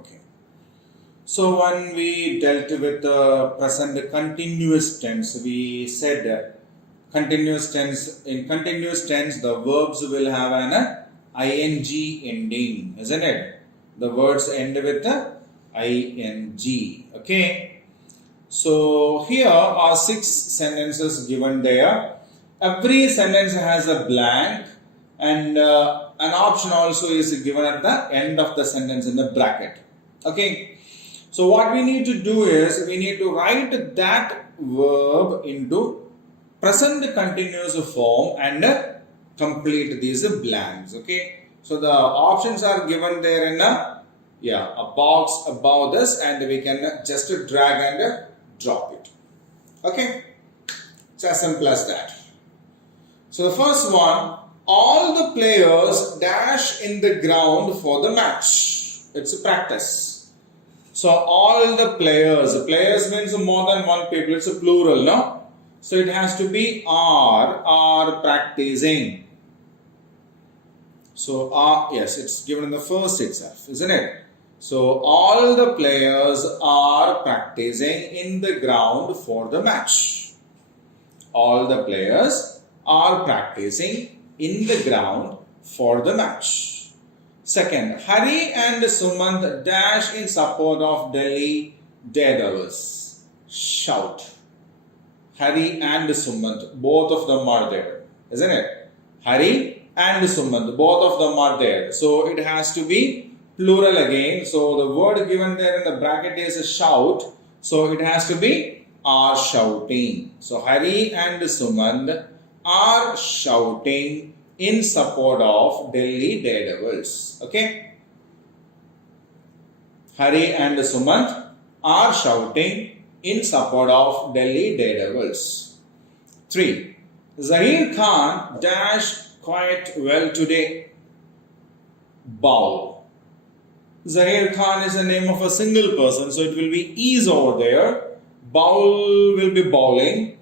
Okay. So when we dealt with the present continuous tense, we said continuous tense. In continuous tense, the verbs will have an ing ending, isn't it? The words end with the ing. Okay. So here are 6 sentences given there. Every sentence has a blank, and an option also is given at the end of the sentence in the bracket. Okay. So what we need to do is we need to write that verb into present continuous form and complete these blanks. Okay. So the options are given there in a box above this, and we can just drag and drop it. Okay. It's as simple as that. So the first one, all the players dash in the ground for the match. It's a practice. So all the players means more than one people, it's a plural, no? So it has to be are practicing. So yes, it's given in the first itself, isn't it? So all the players are practicing in the ground for the match. All the players are practicing in the ground for the match. Second, Hari and Sumant dash in support of Delhi Daredevils. Shout. Hari and Sumant, both of them are there, isn't it? Hari and Sumant, both of them are there. So it has to be plural again. So the word given there in the bracket is a shout. So it has to be are shouting. So Hari and Sumant are shouting in support of Delhi Daredevils. Okay. Hari and Sumant are shouting in support of Delhi Daredevils. 3. Zahir Khan dashed quite well today. Bowl. Zahir Khan is the name of a single person, so it will be is over there. Bowl will be bowling.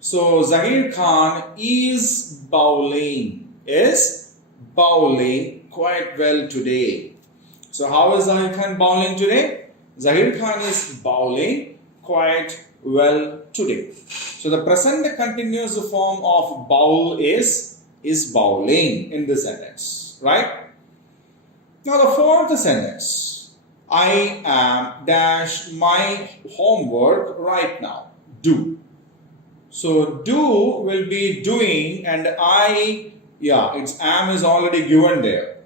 So Zahir Khan is bowling quite well today. So how is Zahir Khan bowling today? Zahir Khan is bowling quite well today. So the present continuous form of bowl is bowling in this sentence, right? Now the fourth sentence, I am dash my homework right now. Do. So do will be doing, and its am is already given there.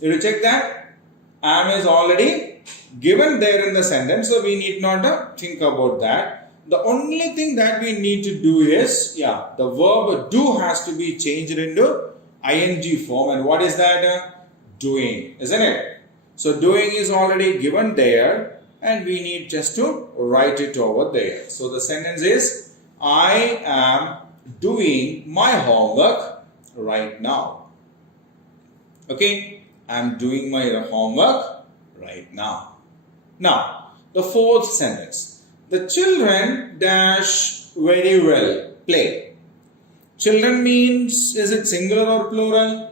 Did you check that? Am is already given there in the sentence, so we need not think about that. The only thing that we need to do is, the verb do has to be changed into ing form. And what is that? Doing, isn't it? So doing is already given there, and we need just to write it over there. So the sentence is, I am doing my homework right now. Okay, I am doing my homework right now. Now, the fourth sentence. The children dash very well. Play. Children means, is it singular or plural?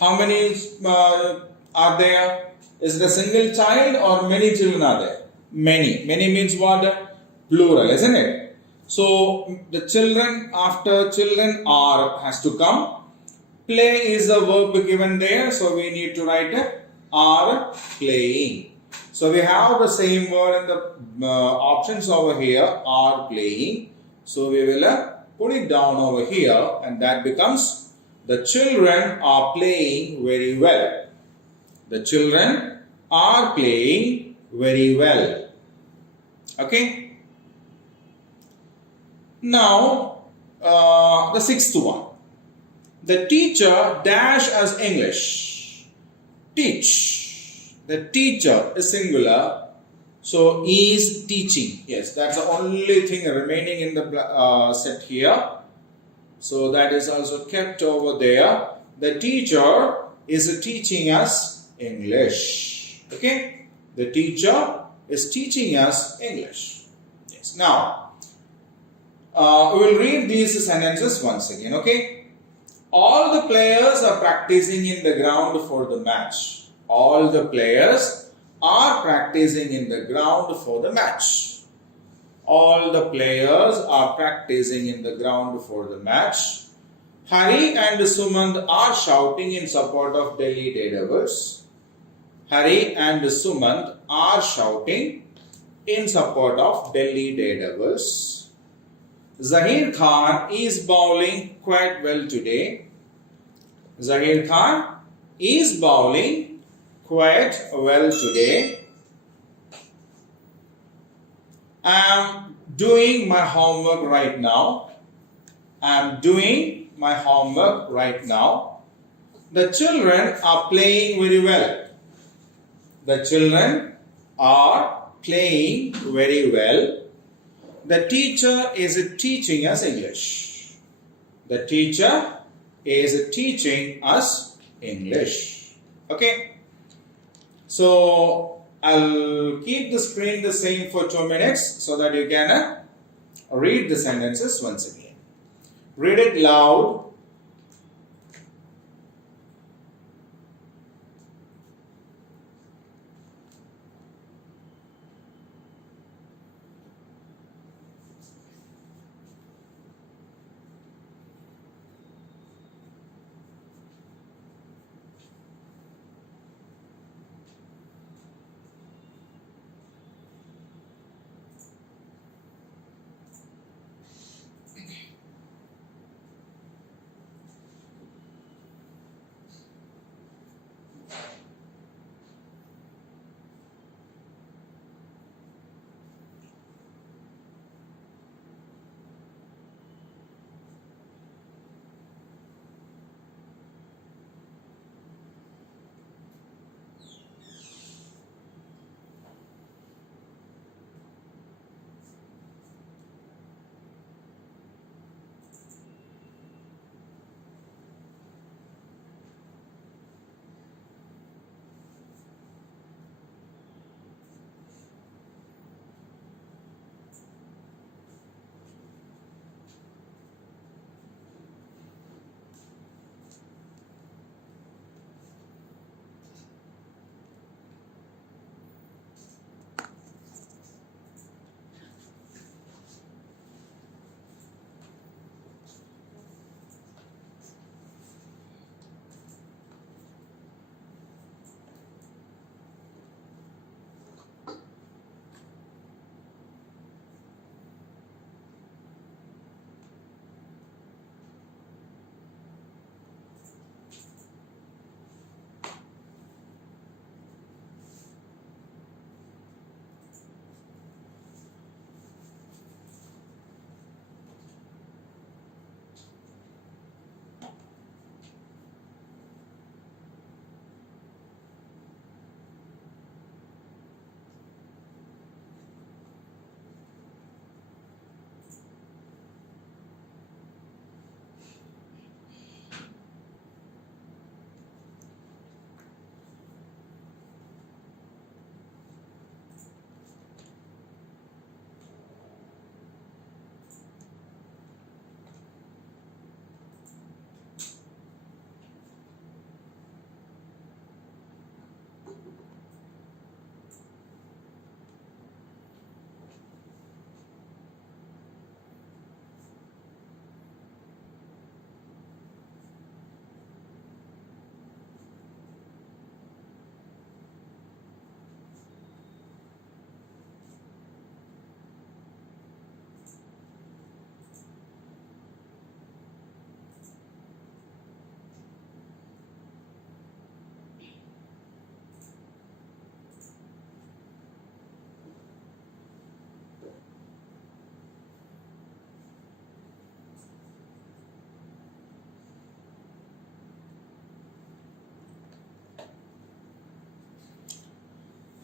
How many are there? Is it a single child or many children are there? Many. Many means what? Plural, isn't it? So the children, after children are has to come. Play is the verb given there, so we need to write are playing. So we have the same word in the options over here, are playing. So we will put it down over here, and that becomes the children are playing very well. The children are playing very well. Okay. Now, the sixth one. The teacher dash us English. Teach. The teacher is singular. So, is teaching. Yes, that's the only thing remaining in the set here. So, that is also kept over there. The teacher is teaching us English. Okay. The teacher is teaching us English. Yes. Now, we will read these sentences once again, okay? All the players are practicing in the ground for the match. All the players are practicing in the ground for the match. All the players are practicing in the ground for the match. Hari and Sumant are shouting in support of Delhi Daredevils. Hari and Sumant are shouting in support of Delhi Daredevils. Zahir Khan is bowling quite well today. Zahir Khan is bowling quite well today. I am doing my homework right now. I am doing my homework right now. The children are playing very well. The children are playing very well. The teacher is teaching us English. The teacher is teaching us English. Okay. So I'll keep the screen the same for 2 minutes so that you can read the sentences once again. Read it loud.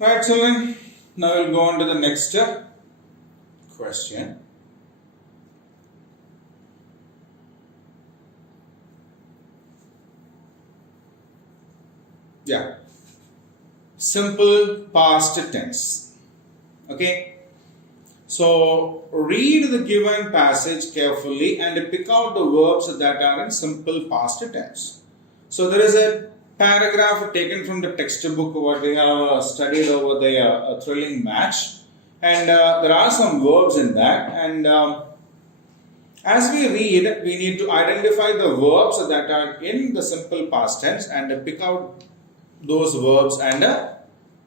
Right, children. Now we'll go on to the next question. Yeah. Simple past tense. Okay. So read the given passage carefully and pick out the verbs that are in simple past tense. So there is a paragraph taken from the textbook what we have studied over the thrilling match, and there are some verbs in that, and as we read, we need to identify the verbs that are in the simple past tense and pick out those verbs and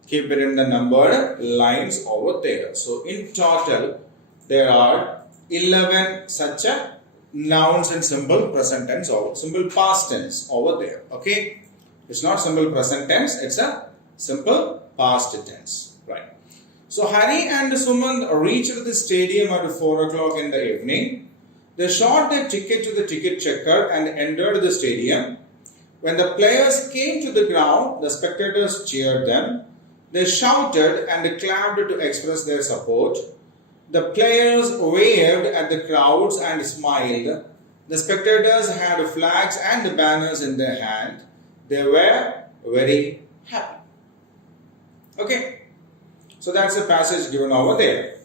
keep it in the numbered lines over there. So in total, there are 11 such nouns in simple present tense or simple past tense over there. Okay, it's not simple present tense; it's a simple past tense, right? So Hari and Suman reached the stadium at 4 o'clock in the evening. They showed their ticket to the ticket checker and entered the stadium. When the players came to the ground, the spectators cheered them. They shouted and clapped to express their support. The players waved at the crowds and smiled. The spectators had flags and banners in their hand. They were very happy. Okay, so that's a passage given over there.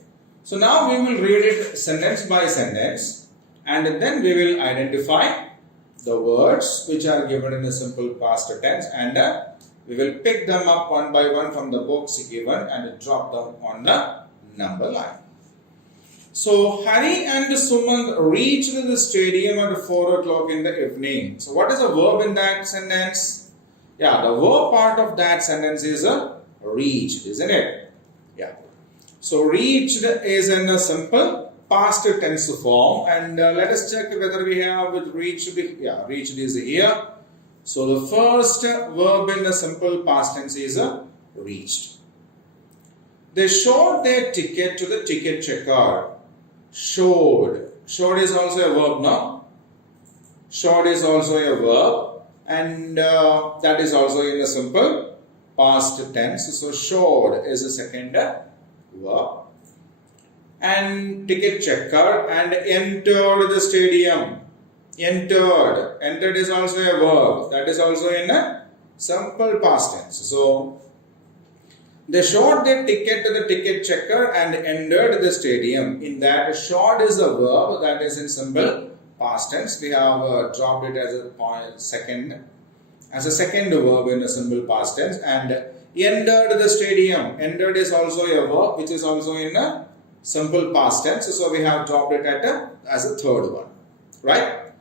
So now we will read it sentence by sentence, and then we will identify the words which are given in the simple past tense, and we will pick them up one by one from the books given and drop them on the number line. So Hari and Suman reached the stadium at 4 o'clock in the evening. So what is the verb in that sentence? Yeah, the verb part of that sentence is reached, isn't it? Yeah. So reached is in a simple past tense form, and let us check whether we have with reached. Yeah, reached is here. So the first verb in the simple past tense is reached. They showed their ticket to the ticket checker. Showed. Showed is also a verb, no? Showed is also a verb, and that is also in the simple past tense. So showed is the second verb. And ticket checker and entered the stadium. Entered. Entered is also a verb. That is also in a simple past tense. So they showed their ticket to the ticket checker and entered the stadium. In that, showed is a verb that is in simple past tense. We have dropped it as a second verb in a simple past tense. And entered the stadium. Entered is also a verb which is also in a simple past tense. So we have dropped it as a third one, right?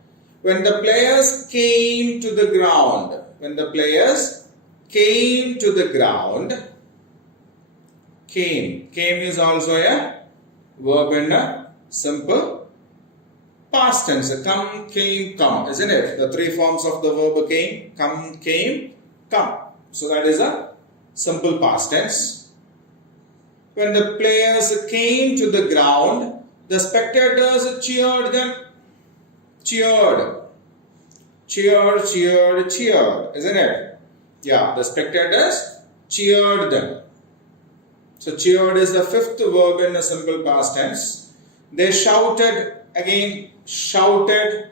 When the players came to the ground. When the players came to the ground. Came is also a verb in a simple past tense. Come, came, come, isn't it? The three forms of the verb came, come, came, come. So that is a simple past tense. When the players came to the ground, the spectators cheered them. Cheered. Cheered, cheered, cheered, isn't it? Yeah, the spectators cheered them. So cheered is the fifth verb in a simple past tense. They shouted. Again, shouted.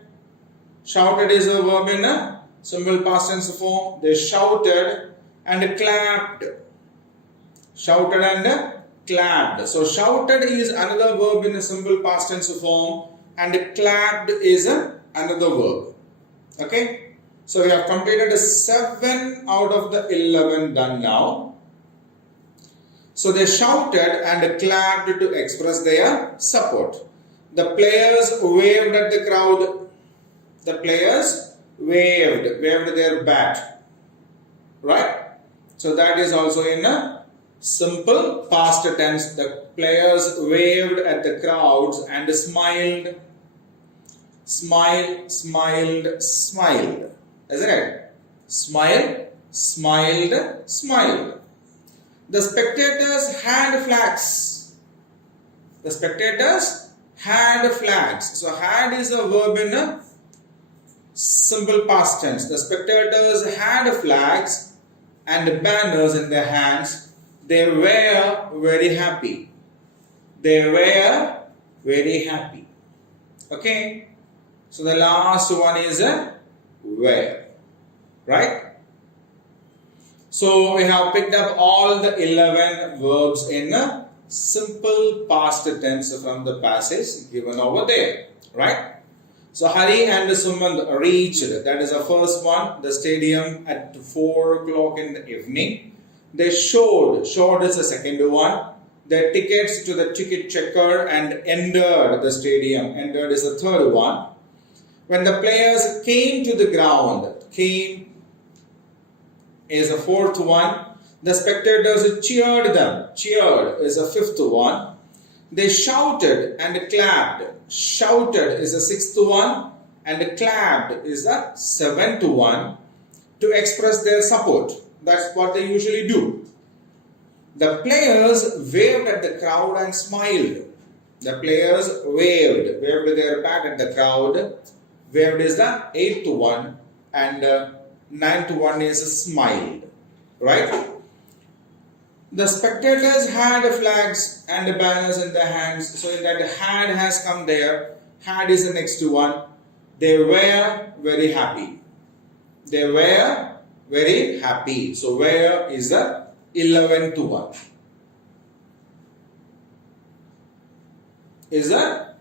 Shouted is a verb in a simple past tense form. They shouted and clapped. Shouted and clapped. So shouted is another verb in a simple past tense form, and clapped is another verb. Okay. So we have completed 7 out of the 11 done now. So they shouted and clapped to express their support. The players waved at the crowd. The players waved their bat. Right? So that is also in a simple past tense. The players waved at the crowds and smiled. Smiled, smiled, smiled. Isn't it? Smile, smiled, smiled. The spectators had flags. The spectators had flags. So had is a verb in a simple past tense. The spectators had flags and banners in their hands. They were very happy. They were very happy. Okay. So the last one is were. Right? So we have picked up all the 11 verbs in a simple past tense from the passage given over there. Right? So Hari and Sumant reached, that is the first one, the stadium at 4 o'clock in the evening. They showed is the second one, their tickets to the ticket checker and entered the stadium. Entered is the third one. When the players came to the ground, came is the fourth one. The spectators cheered them. Cheered is the fifth one. They shouted and clapped. Shouted is the sixth one. And clapped is the seventh one to express their support. That's what they usually do. The players waved at the crowd and smiled. The players waved their bat at the crowd. Waved is the eighth one. And ninth one is smiled. Right? The spectators had flags and banners in their hands. So that had has come there. Had is the next one. They were very happy. They were very happy. So where is the 11th one? Is the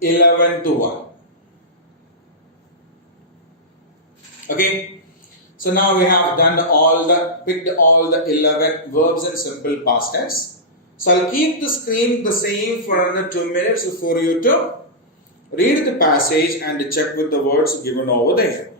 11th one. Okay. So now we have done picked all the 11 verbs in simple past tense. So I'll keep the screen the same for another 2 minutes for you to read the passage and check with the words given over there.